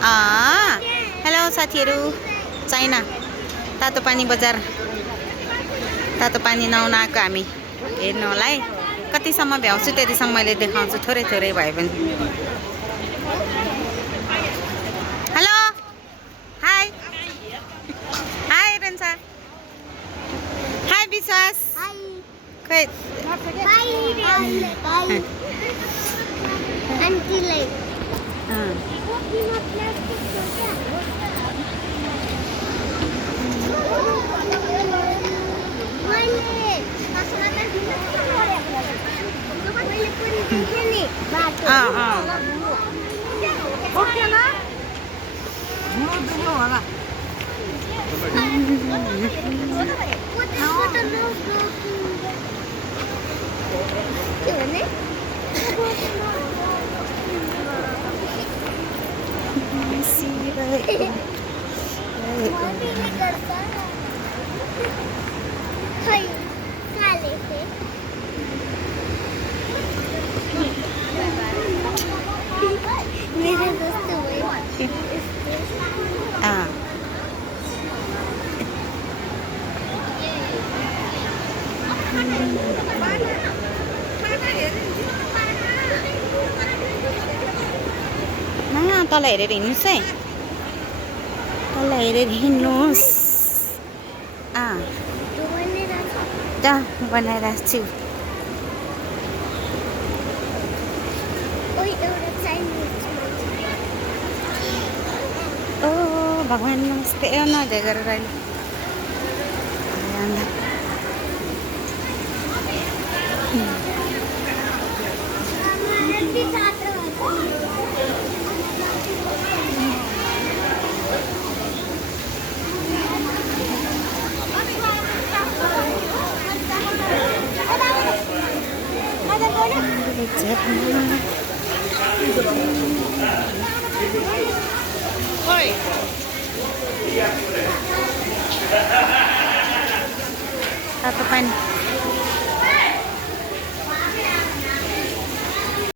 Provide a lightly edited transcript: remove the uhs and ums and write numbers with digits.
Hello साथीहरू, China तातो पानी बजार तातो पानी नुहाउन आएको हामी। हेर्नु होला है, कतिसम्म भ्याउँछु त्यतिसम्म मैले देखाउँछु, थोरै थोरै भए पनि। हेलो, हाई हाई रन्सा, हाई विश्वास, खै तल हेरेर हिँड्नुहोस् है, तल हेरेर हिँड्नुहोस्। बनाइरहेको छु। ओ भगवान् नमस्ते, नजय गरेर अहिले तातो पानी